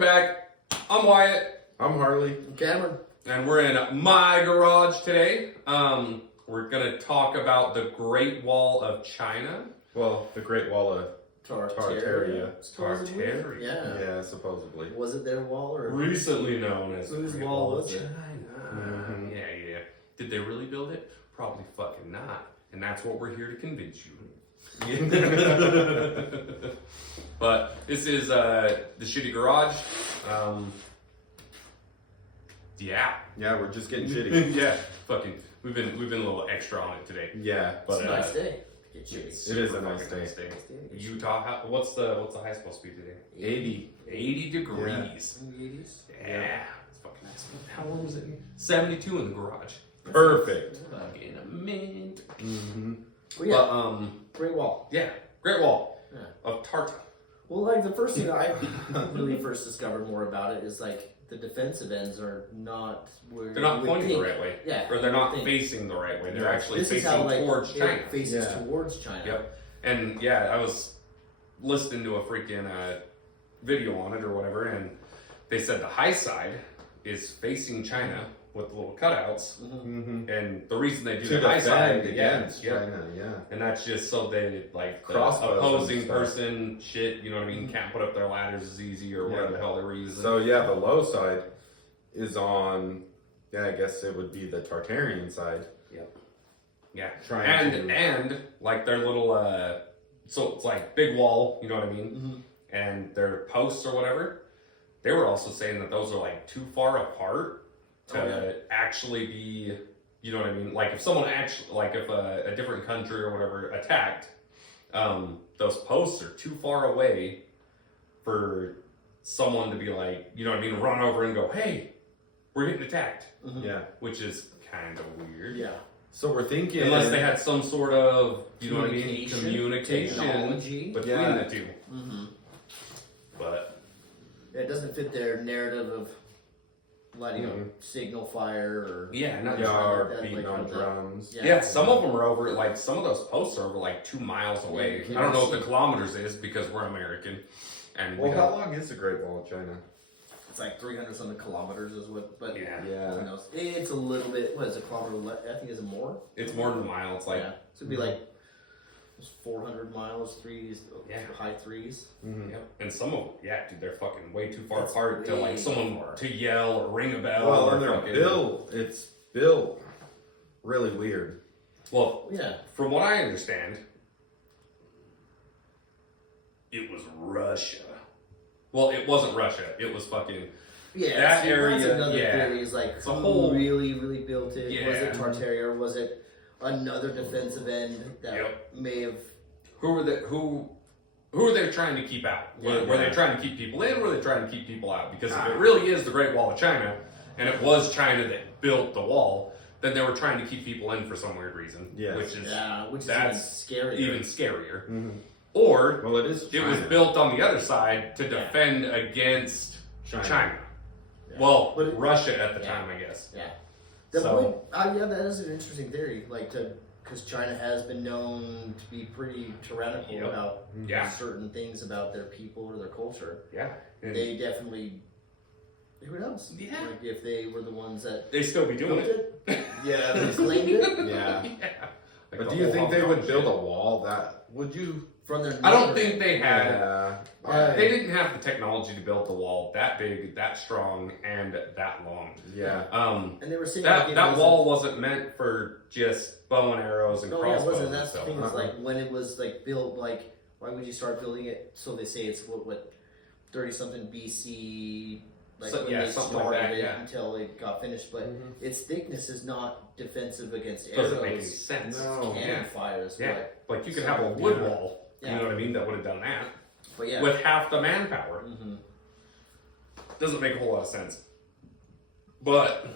Welcome back. I'm Wyatt. I'm Harley. I'm Cameron. And we're in my garage today. We're going to talk about the Great Wall of China. Well, the Great Wall of Tartaria. Tartaria. Yeah, supposedly. Was it their wall or Recently known as whose the Great wall Wall was of it? China. Mhm. Yeah. Did they really build it? Probably fucking not. And that's what we're here to convince you. But this is the shitty garage. Yeah. Yeah, we're just getting shitty. Yeah, fucking. We've been a little extra on it today. Yeah, But It's a nice day. Get shitty. It's It is super a nice fucking day. Utah, what's the high supposed to be today? 80. 80 degrees. In the 80s. Yeah. It's fucking nice. How warm is it? 72 in the garage. Perfect. Fucking a mint. Mm-hmm. Well, yeah. But Great Wall. yeah, Great Wall Yeah. of Tarta. Well, like the first thing I really first discovered more about it is like the defensive ends are not where They're not you would pointing the think. right way. Yeah. Or they're not Think. facing the right way. They're Yeah. actually This is facing how like towards China. it faces Yeah. towards China. Yep. And yeah, I was listening to a freaking video on it or whatever, and they said the high side is facing China with the little cutouts. Mm-hmm. Mm-hmm. And the reason they do To the high side, defend against China, yeah. and that's just so they like the Crossbows opposing and stuff. person shit, you know what I mean, can't put up their ladders as easy or whatever Yeah. the hell they're using. So, yeah, the low side is on, yeah, I guess it would be the Tartarian side. yeah, Trying to- and like their little so it's like big wall, you know what I mean, Mm-hmm. and their posts or whatever. They were also saying that those are like too far apart to actually be, you know what I mean? Like if someone actually, like if a different country or whatever attacked, those posts are too far away for someone to be like, you know what I mean, run over and go, hey, we're getting attacked, Mm-hmm. Yeah. which is kind of weird. Yeah. So we're thinking... Unless they had some sort of, you know what I mean, Communication, communication technology. between Yeah. the two. Mm-hmm. But It doesn't fit their narrative of lighting up signal fire or yeah, not Yeah, or that, beating like, on all that. drums. Yeah, some of them are over, like, some of those posts are over, like, 2 miles away. Yeah, I don't know what see. the kilometers is because we're American. And Well, we how don't- long is the Great Wall of China? It's like 300 something kilometers is what, but Yeah. Yeah. who knows? It's a little bit. What is a kilometer? I think it's more. It's more than a mile. It's like, Yeah, so it'd be like it's 400 miles, threes, Yeah. high threes. Mm-hmm. yep. And some of them, yeah, dude, they're fucking way too far That's apart to, like, way someone far. to yell or ring a bell. Well, or and they're fucking, it's built really weird. Well, Yeah, from what I understand, it was Russia. Well, it wasn't Russia. It was fucking... yeah. That see, area, that's another yeah. theory is like It's a who whole- really built it. Was it Yeah. Tartaria or was it another defensive end that Yep. may have? Who were they trying to keep out? Were they trying to keep people in? Or were they trying to keep people out? Because if it really is the Great Wall of China, and it was China that built the wall, then they were trying to keep people in for some weird reason. Yes. Which is Which is that's even scarier. even scarier. Mm-hmm. Or Well, it is it was China. built on the other side to defend against China. Yeah. Well, But it- Russia at the yeah. time, I guess. Yeah. The So- point, yeah, that is an interesting theory. Like, because China has been known to be pretty tyrannical Yep. about Yeah. certain things about their people or their culture. Yeah. And They definitely. Who knows? Yeah. Like, if they were the ones that they still be doing built it. it, Yeah, they they- claimed it yeah. Yeah. Like But the do you whole think they Hong would Kong build shit. a wall that... Would you... from their. I don't neighbor. think they had. Yeah. They didn't have the technology to build the wall that big, that strong, and that long. Yeah. And they were saying That like, it that wasn't- wall wasn't meant for just bow and arrows and No, yeah, it crossbows wasn't. and That's the stuff. thing. Is Uh-huh. like when it was like built. Like, why would you start building it? So they say it's what 30 something BC. Like So- when yeah, they something started like that, it yeah. until it got finished, but Mhm. its thickness is not defensive against arrows. Doesn't make any sense. No. Cannon Yeah. fires. Yeah. Like you could have a wood wall. You know what I mean? That would have done that But yeah. with half the manpower. hmm Doesn't make a whole lot of sense. But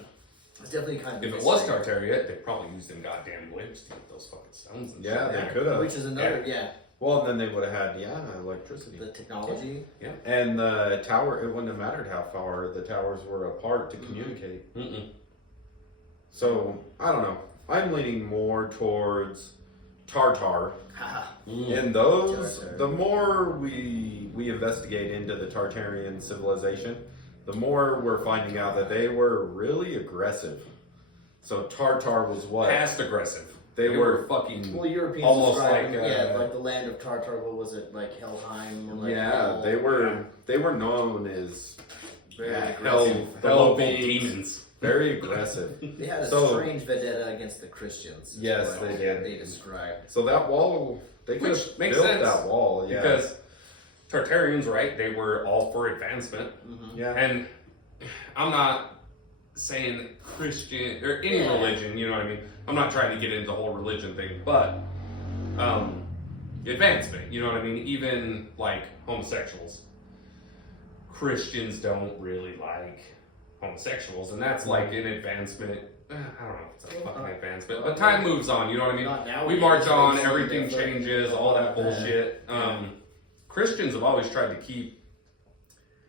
It's definitely kind of. if it was Tartaria, they probably used them goddamn blimps to get those fucking stones. And Yeah, shit they back. could have. Which is another, yeah, Well, then they would have had, electricity. the technology. And the tower, it wouldn't have mattered how far the towers were apart to communicate. Mm-mm. So, I don't know. I'm leaning more towards tartar. Haha. And those, Tartar. the more we investigate into the Tartarian civilization, the more we're finding out that they were really aggressive. So Tartar was what? Past aggressive. They were fucking Well, Europeans almost described like them, like the land of Tartar. What was it, like Helheim? Or like yeah, Hell? they were known as Very hell, aggressive. the hell local beings, demons. very aggressive. They had a So- strange vendetta against the Christians. is Yes, what they did. They described. So that wall, they could Which have makes built sense, that wall, yeah. Because Tartarians, right? They were all for advancement. yeah. And I'm not saying Christian or any Yeah. religion, you know what I mean? I'm not trying to get into the whole religion thing, but advancement, you know what I mean? Even like homosexuals. Christians don't really like homosexuals, and that's like an advancement. I don't know if it's a fucking advancement, but time moves on, you know what I mean? Not now. We march on, It's everything different. changes, all that bullshit. Yeah. Christians have always tried to keep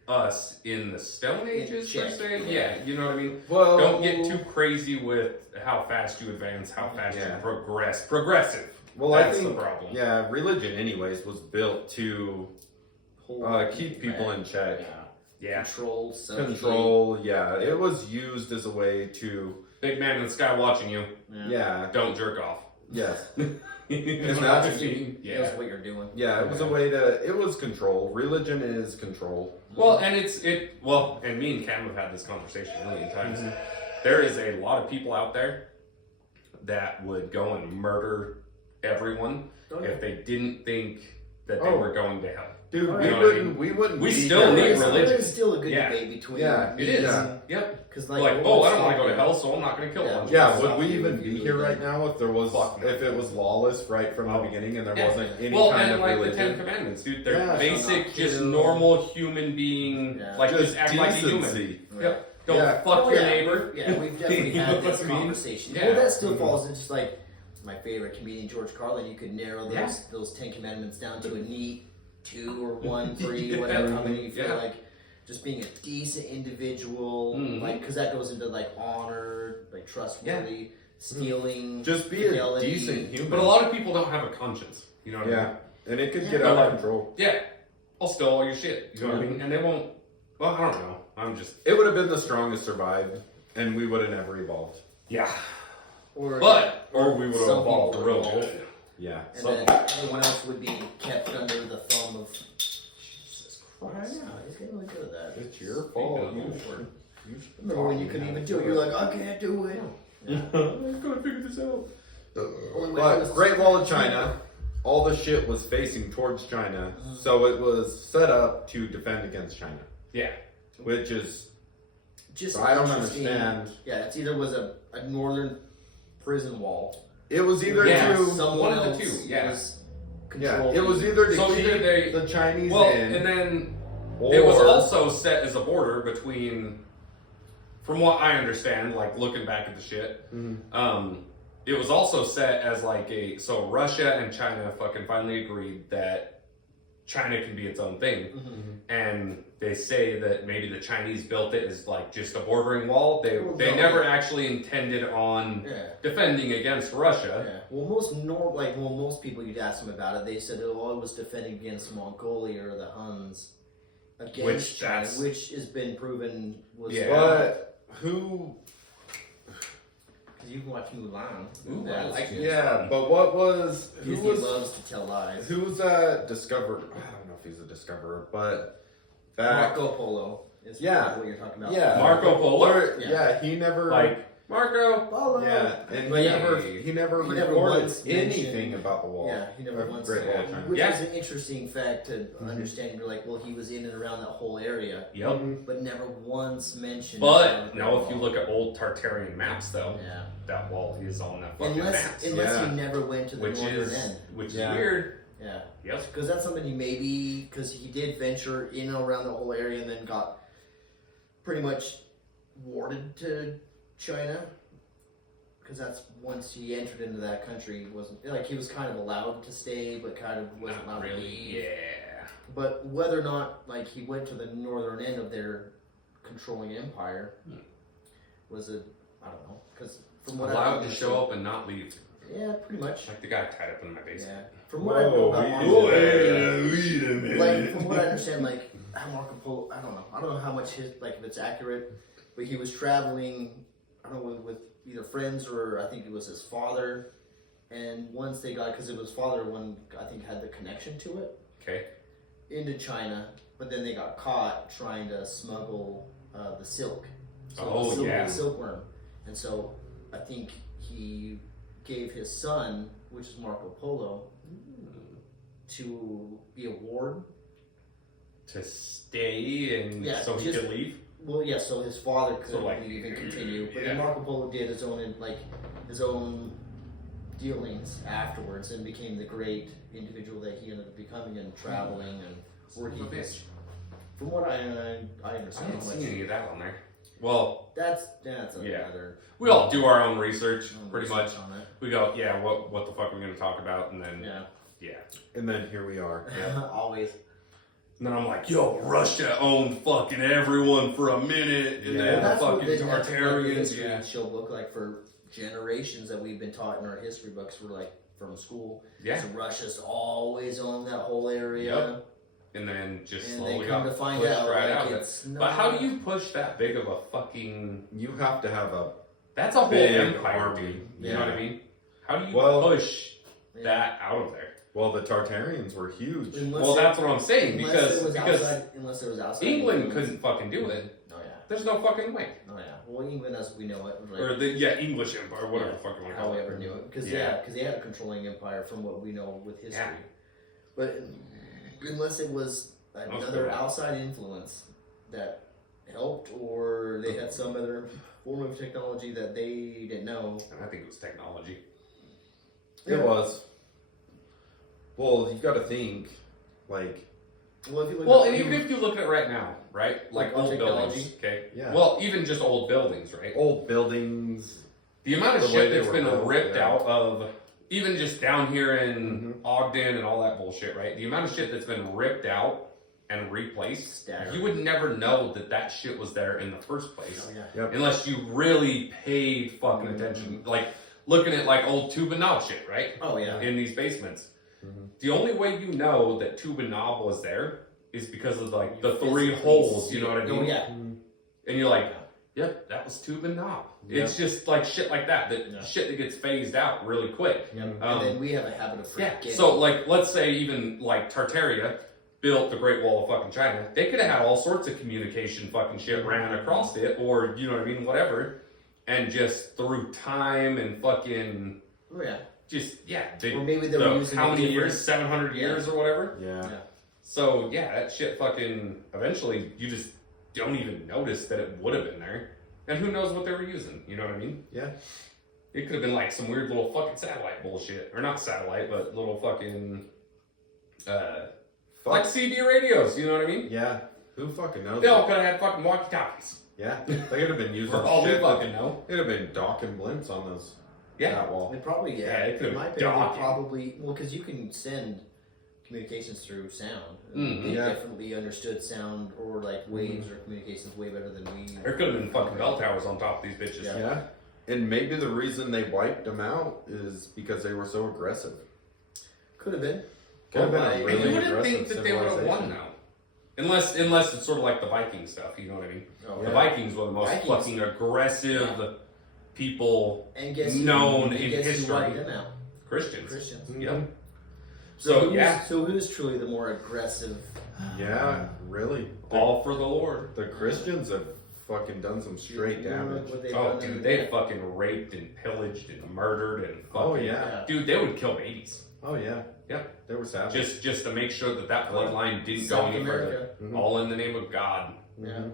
us in the Stone Ages, per check. se. Yeah, you know what I mean? Well, Don't get too crazy with how fast you advance, how fast Yeah. you progress. Progressive. Well, That's I think the problem. yeah, religion, anyways, was built to keep people in check. Yeah. Control, subjugate. Control, yeah. It was used as a way to, Big man in the sky watching you. yeah, Don't jerk off. yes. You know Is what that- I mean? Yeah. Knows what you're doing. Yeah, it was a way to, it was control. Religion is control. Well, and and me and Cam have had this conversation a million times. There is a lot of people out there that would go and murder everyone Oh, yeah. if they didn't think that they Oh. were going to hell. Dude, Right. we You know what I wouldn't, mean? we wouldn't We be still here need right now. religion. There's still a good Yeah. debate between Yeah, It is. Yeah. Yep. Because Like, like, I don't want to go to hell, so I'm not going to kill Yeah. one. Yeah, Stop would we you even if you be do here that. right now if there was, Fuck no. if it was lawless right from the Oh. beginning and there Yeah. wasn't any Well, kind and of like the religion? Ten Commandments, dude. They're Yeah. basic, Not just kill. normal human being. Yeah. Like, just act like a human. decency. Yep. Don't Yeah. fuck Oh, your yeah. neighbor. Yeah, we've definitely You know had this what I mean? conversation. Yeah. Well, that still falls into just like my favorite comedian, George Carlin. You could narrow Yeah. those 10 Commandments down to a neat 2 or 1, 3, Yeah. whatever. How many you feel Yeah. like just being a decent individual, Mhm. like because that goes into like honor, like trustworthy, stealing, Just be a fidelity. decent human. But a lot of people don't have a conscience. You know what I mean? Yeah, and it could Yeah. get But out like- of control. Yeah. I'll steal all your shit. You know what I mean? And they won't. Well, I don't know. I'm just. It would have been the strongest survived, and we would have never evolved. Yeah. or Or we would have some evolved people real evolve. good. Yeah. and So- then everyone else would be kept under the thumb of. Jesus I Christ. know, he's getting really good at that. It's your fault. Speaking You of should. Remember when you couldn't even do it? You're like, I can't do it. Yeah. I gotta figure this out. Only way But was- Great Wall of China, all the shit was facing towards China, so it was set up to defend against China, Yeah. which is Just I don't interesting. understand. Yeah, it's either was a northern prison wall. It was either Yeah, to Someone one of the else two, yeah. was yeah, controlling. it was either to So keep either they- the Chinese Well, in, and then or it was also set as a border between, from what I understand, like looking back at the shit, it was also set as like so Russia and China fucking finally agreed that China can be its own thing. And they say that maybe the Chinese built it as like just a bordering wall. They Well, they no. never actually intended on Yeah. defending against Russia. Yeah. Well, most people you'd ask them about it, they said oh, it was defending against Mongolia or the Huns against Which China, that's- which has been proven was Yeah. but who? because you can watch Mulan. Ooh, I That's like just- it. Yeah, but what was who Disney was loves to tell lies. who was that discovered? I don't know if he's a discoverer, but back Marco Polo is Yeah. what you're talking about. yeah, Marco Polo? or- Yeah. yeah, he never Like Marco. Polo. yeah, and But he yeah, never he never he never recorded once anything mentioned- about the wall. Yeah, he never Or once Great said Wall that. of China. Which Yeah. is an interesting fact to understand. You're like, well, he was in and around that whole area, Yep. but never once mentioned. But the no, Great if you Wall. look at old Tartarian maps, though, yeah, that wall is on that fucking unless maps, Yeah. he never went to the which northern is end. Yeah. weird. Yeah, Yep. because that's something you maybe because he did venture in and around the whole area and then got pretty much warded to China. Because that's once he entered into that country, he wasn't like he was kind of allowed to stay, but kind of wasn't Not allowed to really. leave. Yeah. But whether or not like he went to the northern end of their controlling empire was a I don't know because from what Allowed I've to show up and not leave. Yeah, pretty much. Like the guy tied up in my basement. Yeah. From what I know about Marco wait a minute. like from what I understand, like how Marco Polo, I don't know how much his like if it's accurate, but he was traveling, I don't know with either friends or I think it was his father, and once they got because it was father one I think had the connection to it Okay. into China, but then they got caught trying to smuggle the silk, the silkworm, and so I think he gave his son, which is Marco Polo, to be a ward. To stay and so he could leave? Well, yeah, so his father could like, leave and continue. But yeah. then Marco Polo did his own dealings afterwards and became the great individual that he ended up becoming and traveling and working. From what I I understand. don't see any of that on there. Well, that's another. We all do our own research, pretty much. On it. We go, yeah, what the fuck are we going to talk about? And then, yeah. And then here we are. Always. And then I'm like, yo, Russia owned fucking everyone for a minute. And then the fucking Tartarians. Yeah. Show book, like for generations that we've been taught in our history books, we're like from school. Yeah. So Russia's always owned that whole area. Yep. And then just and slowly they come got to find pushed out right like out of it. it's not. But how do you push that big of a fucking... You have to have a That's a whole big empire, army. dude. You Yeah. know what I mean? How do you push that out of there? Well, the Tartarians were huge. That's what I'm saying, because unless it was outside England couldn't fucking do it. Oh yeah. There's no fucking way. Oh yeah. Well, England as we know it, like, Or the English Empire, whatever the fuck you want to how call we it. ever knew it, because they had a controlling empire from what we know with history. Yeah. But unless it was another outside influence that helped, or they had some other form of technology that they didn't know. And I think it was technology. It was. Well, you've got to think, like... Well, if you look even if you look at it right now, right? Like old technology. buildings, okay? Yeah. Well, even just old buildings, right? Old buildings... The amount of The way shit they that's were been built, ripped yeah. out of, even just down here in Ogden and all that bullshit, right? The amount of shit that's been ripped out and replaced, Staggering. you would never know that shit was there in the first place. Oh, yeah. Yep. Unless you really paid fucking attention. Like, looking at like old tube and knob shit, right? Oh yeah. In these basements. The only way you know that tube and knob was there is because of like the three holes, you know what I mean? Oh yeah. And you're like, yep, that was tube and knob. Yep. It's just like shit like that, shit that gets phased out really quick. And then we have a habit of forgetting. So like, let's say even like Tartaria built the Great Wall of fucking China. They could have had all sorts of communication fucking shit ran across it, or you know what I mean, whatever. And just through time and fucking Oh yeah. They, Or maybe they were using how a many different- years? 700 years or whatever. Yeah. So yeah, that shit fucking eventually you just don't even notice that it would have been there. And who knows what they were using? You know what I mean? Yeah. It could have been like some weird little fucking satellite bullshit, or not satellite, but little fucking like CD radios. You know what I mean? Yeah. Who fucking knows? They all could have had fucking walkie-talkies. Yeah. They could have been using For all we shit. fucking know. It would have been docking blimps on those. Yeah. That wall. They probably it could in my have opinion, docked. they probably because you can send communications through sound. Mm-hmm. They definitely understood sound or like waves or communications way better than we. There could have been fucking bell towers on top of these bitches. Yeah. And maybe the reason they wiped them out is because they were so aggressive. Could have been. Could have been a And really you wouldn't think aggressive that they would have won civilization. now. Unless it's sort of like the Viking stuff, you know what I mean? Oh, The yeah. Vikings were the most Vikings. fucking aggressive people And guess known who, in guess history. Who wiped them out? Christians. Christians. Yep. So So who's truly the more aggressive? Yeah, really. all for the Lord. The Christians have fucking done some straight damage. What they've Oh, done dude, in- they fucking raped and pillaged and murdered and fucking. Oh, yeah. Dude, they would kill babies. Oh, yeah. Yeah. They were savage. Just to make sure that bloodline didn't go South any further. America. Mhm. All in the name of God. Yeah.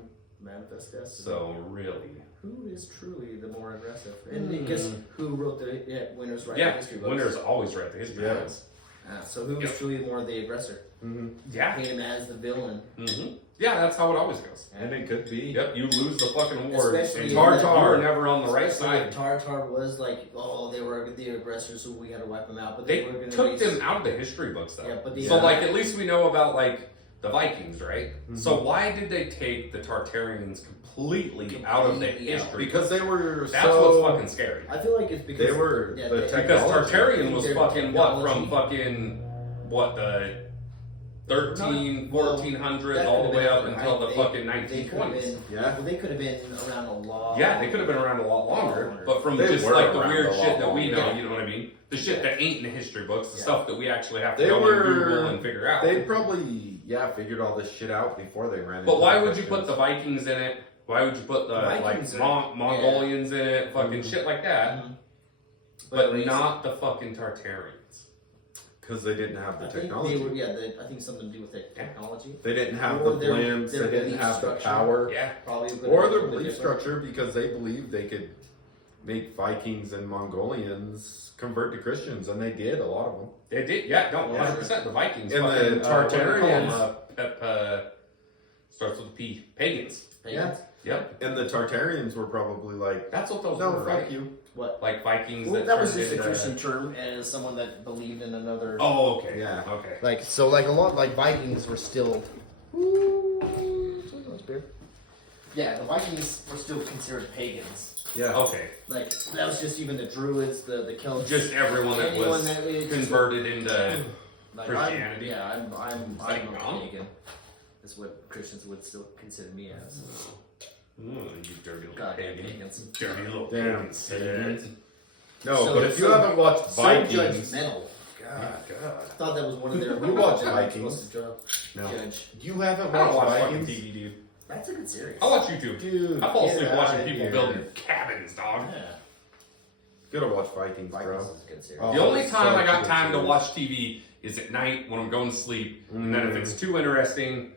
Manifest destiny. So really. Who is truly the more aggressive? And guess who wrote the Winners Write the Yeah, History books? winners always write the history Yeah. books. So who is truly more the aggressor? Yeah. Him as the villain. Yeah, that's how it always goes. And it could be. Yep, you lose the fucking war. Especially And in Tartar that- are never on the right Especially side. if Tartar was like, oh, they were the aggressors, so we had to wipe them out. But They were going took them out of the history books, though. Yeah, but so, like, at least we know about, like, the Vikings, right? Mhm. So why did they take the Tartarians completely out of the Completely out. history? Because they were That's so... what's fucking scary. I feel like it's because They were yeah, the they- tech- Because Technology. Tartarian was Their fucking what, from technology. fucking what, the 13, Well, 1400s that all the could've way been up other, until the right? fucking They could have 1920s. been. Yeah. Well, they could have been around a lot. Yeah, they could have been around a lot longer, but from They just were like the around weird a lot shit that we know, longer. you know what I mean? The shit that ain't in the history books, the Yeah. stuff that we actually have to They go were- and Google and figure out. They probably, figured all this shit out before they ran But into why the would you put the Christians. Vikings in it? Why would you put the like Vikings are- Mongolians in it? Fucking Mhm. shit like that. Mhm. But race- not the fucking Tartarians. Because they didn't have the I think technology. they were. Yeah, I think something to do with the technology. They didn't have Or the their- blimps, their they didn't belief have the structure. power. Yeah. Probably. Or their belief structure because they believed they could make Vikings and Mongolians convert to Christians, and they did, a lot of them. They did, yeah, no, Yeah. 100%. The Vikings. And the fucking, what do they call 'em? Tartarians. Starts with a P. Pagans. Yeah. Yep. And the Tartarians were probably like, That's what those no, were, fuck right? you. Like Vikings Well, that was turned just a into- Christian term, and as someone that believed in another. Oh, okay. Yeah. Okay. Like so, like a lot, like Vikings were still. Yeah, the Vikings were still considered pagans. Yeah. Okay. Like that was just even the Druids, the Celts. Just everyone that anyone was that is converted into like, Christianity. I'm like, a no? pagan. That's what Christians would still consider me as. You dirty little Goddamn pagan. pagans. Dirty little Damn pagans. pagans. No, So- but if you so- haven't watched So Vikings, judgmental. God. I thought that was one of their. You watch that I'm Vikings? supposed to no. Judge. You haven't I don't watch watched fucking Vikings? TV, dude. That's a good series. I watch YouTube. Dude, I fall get asleep outta watching people here. building cabins, dog. Yeah. Gotta watch Vikings, Vikings bro. is a good series. Oh. The only time I got such a time to series. watch TV is at night when I'm going to sleep. And then if it's too interesting,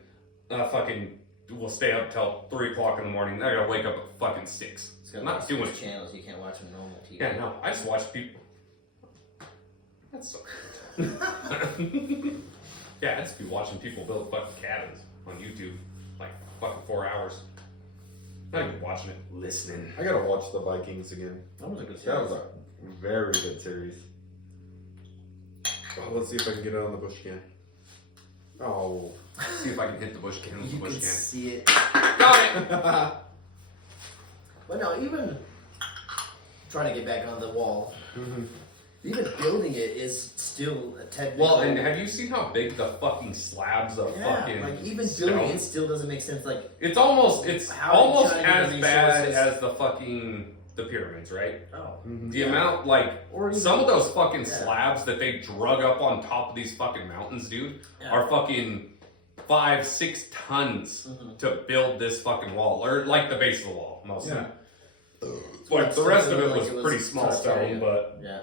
fucking we'll stay up till 3 o'clock in the morning. Then I gotta wake up at fucking 6. It's got I'm not like doing six it. channels. You can't watch on normal TV. Yeah, no. I just watch people. That's so. Yeah, I just be watching people build fucking cabins on YouTube, like fucking 4 hours. Not even watching it, listening. I gotta watch the Vikings again. That was a good series. That was a very good series. Oh, let's see if I can get it on the bush can. Oh. See if I can hit the bush can with the You bush can can. see it. Got it. But no, even trying to get back on the wall, Mhm. even building it is still a technical. Well, and have you seen how big the fucking slabs of yeah, fucking like even stone? building it still doesn't make sense. Like It's almost How almost did China as get bad resources? as the fucking the pyramids, right? oh, Mhm. The amount like or even, some of those fucking Yeah. slabs that they drug up on top of these fucking mountains, dude, Yeah. are fucking 5-6 tons Mhm. to build this fucking wall, or like the base of the wall, mostly. Yeah. Like the rest of it Like was it was pretty small stone, Tartaria. but Yeah.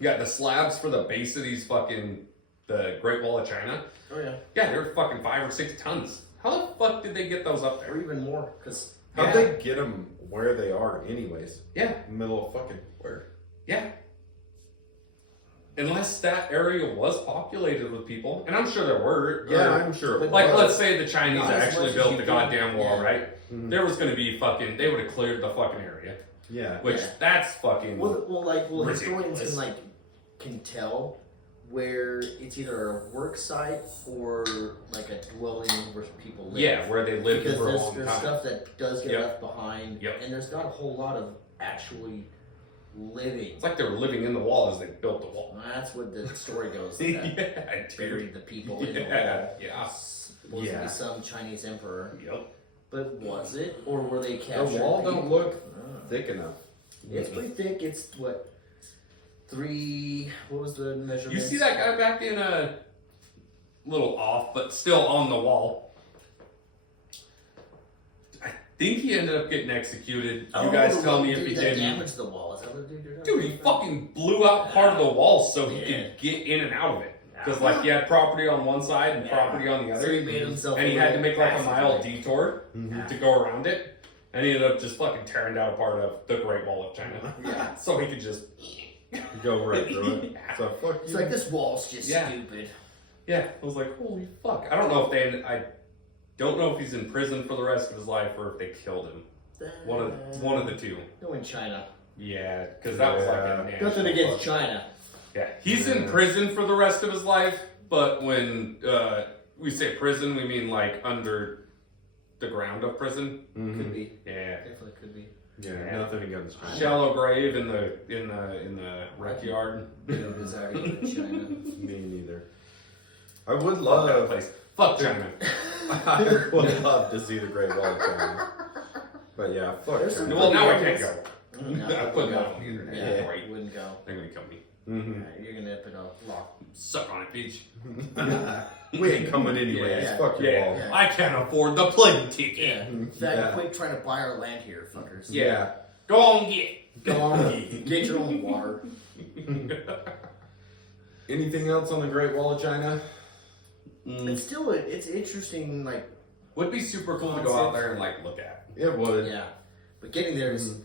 yeah, the slabs for the base of these fucking the Great Wall of China, Oh yeah. yeah, they were fucking 5 or 6 tons. How the fuck did they get those up Or there? even more, because How'd Yeah. they get them where they are, anyways? Yeah, Middle of fucking where? yeah. Unless that area was populated with people, and I'm sure there were. Yeah, or- I'm sure. But like it was. let's say the Chinese Not as actually much as built you the think, goddamn wall, yeah. right? Mhm. There was gonna be fucking. They would have cleared the fucking area, Yeah. which Yeah. that's fucking. Well, historians ridiculous. can tell where it's either a work site or like a dwelling where people live. Yeah, where they lived because for a there's, long there's time. stuff that does get Yep. left behind, Yep. and there's not a whole lot of actually living. It's like they were living in the wall as they built the wall. That's what the story goes. Yeah, That dude. buried the people in the Yeah, wall. yeah. Supposedly Yeah. some Chinese emperor, Yep. but was it, or were they The captured? wall don't people? look Ah. thick enough. It's pretty thick. It's what 3. What was the measurement? You see that guy back in a little off, but still on the wall. I think he ended up getting executed. You guys tell me if he That didn't. damaged the wall. Is that what the dude you're talking Dude, he about? fucking blew out part of the wall so he Yeah. could get in and out of it. Because like he had property on one side and Yeah. property on the So other, he made himself and he a had to little make like a passageway. mile detour Mhm. to go around it, and he ended up just fucking tearing down a part of the Great Wall of China. Yeah. So he could just You go right through it. Yeah. So fuck It's you. like this wall's just Yeah. stupid. yeah. I was like, holy fuck! I don't know if I don't know if he's in prison for the rest of his life or if they killed him. One of the two. Go in China. Yeah, because that was like Yeah. a Nothing national against fuck. China. Yeah, he's in Yeah. prison for the rest of his life, but when we say prison, we mean like under the ground of prison. Could be. Yeah. Definitely could be. Yeah, nothing against China. Shallow grave in the rec yard. Bit of desire to go to China. Me neither. I would Fuck that love. place. Fuck China. I would love to see the Great Wall of China. But yeah, fuck There's some China. Well, now I can't go. No, I put that on the internet. Yeah, Right. wouldn't go. They're gonna kill me. Mhm. Yeah, you're gonna put a lock. Suck on it, bitch. We ain't coming anyways. Yeah. Fuck your Yeah. wall. Yeah. I can't afford the plane ticket. Yeah. In fact, Yeah. quit trying to buy our land here, fuckers. Yeah. Go on, get. Go on, get your own water. Anything else on the Great Wall of China? It's still, it's interesting, like, Would be super cool to go out there and like look at. It would. yeah. But getting there is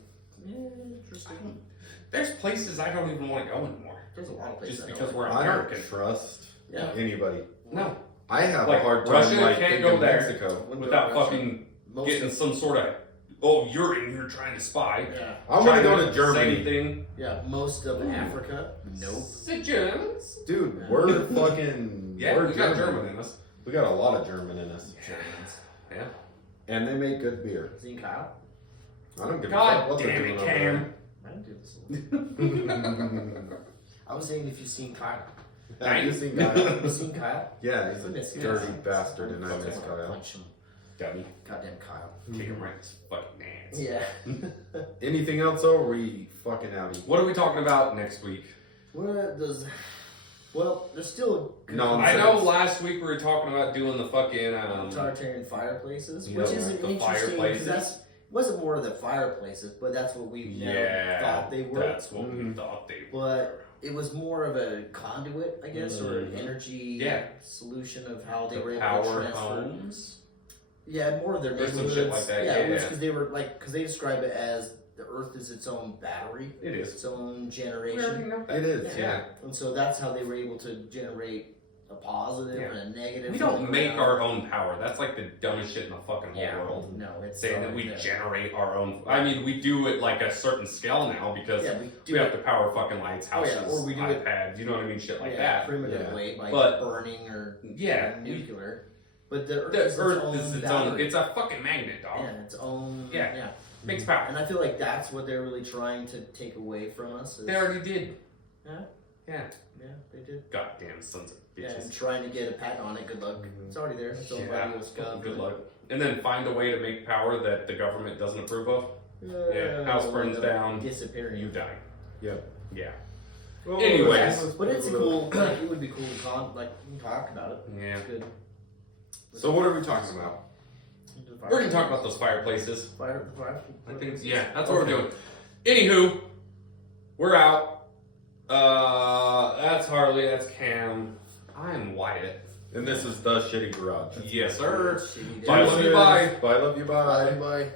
interesting. There's places I don't even want to go anymore. There's a lot of places. Just I because don't we're I American. don't trust Yeah. anybody. No. I have Like, a hard time Russia like can't thinking go there. Mexico. Wouldn't Without go to Russia. fucking Most getting of- some sort of, oh, you're in here trying to spy. Yeah. I want to go China, to Germany. Same thing. Yeah, most of Africa. Nope. The Germans. Dude, we're fucking. Yeah, we're we got German in us. We got a lot of German in us. Germans. Yeah. And they make good beer. Seen Kyle? I don't give a God fuck what they're damn doing it, over Cam. I don't do this. I was saying if you've seen Kyle. there. Have you seen Kyle? Have you seen Kyle? Yeah, he's I miss a Kyle. dirty bastard, and I miss I'll Kyle. punch him. Dummy. Goddamn Kyle. Kick him right in his fucking ass. Yeah. Anything else, though? Or are we fucking outie? What are we talking about next week? What does? Well, there's still No, I know last week we were talking about doing the fucking totalitarian fireplaces, Yeah, which is the interesting fireplaces. because that's wasn't more of the fireplaces, but that's what we never thought they were. That's what we thought they were. But it was more of a conduit, I guess, or an energy solution of how they were The able to power transfer. homes. Yeah, more of their Or some neighborhoods. shit like that, yeah. because they were because they describe it as the Earth is its own battery, It is. its own We generation. already know that. It is, Yeah. And so that's how they were able to generate a positive Yeah. and a negative. We don't make our own power. That's like the dumbest shit in the fucking whole world. No, it's Saying that we there. generate our own. I mean, we do it like a certain scale now because Yeah, we do we have it to power fucking lights, Oh, yeah, houses, or we do it- iPads. You know what I mean? Shit like yeah, that. primitive Yeah. way by But- burning or Yeah, nuclear. But the Earth The is Earth its own is its battery. own. It's a fucking magnet, dog. Yeah, its own. Yeah. yeah. Makes power. And I feel like that's what they're really trying to take away from us. Is, They already did. Yeah? Yeah. Yeah, they did. Goddamn sons of Yeah, and bitches. trying to get a patent on it. Good luck. It's already there. It's owned by US government. Good luck. And then find a way to make power that the government doesn't approve of. Yeah, house we'll burns end up down. Disappearing. You die. Yep. Yeah. Well, Anyways. But it's a cool. Like it would be cool to talk about it. Yeah. It's good. So what are we talking about? We're gonna talk about those fireplaces. fire. I think, yeah, that's what we're doing. Anywho, we're out. That's Harley. That's Cam. I'm Wyatt. And this is the Shitty Garage. Yes, sir. Shitty Bye, day. love you, bye. Bye, love you, bye. Bye.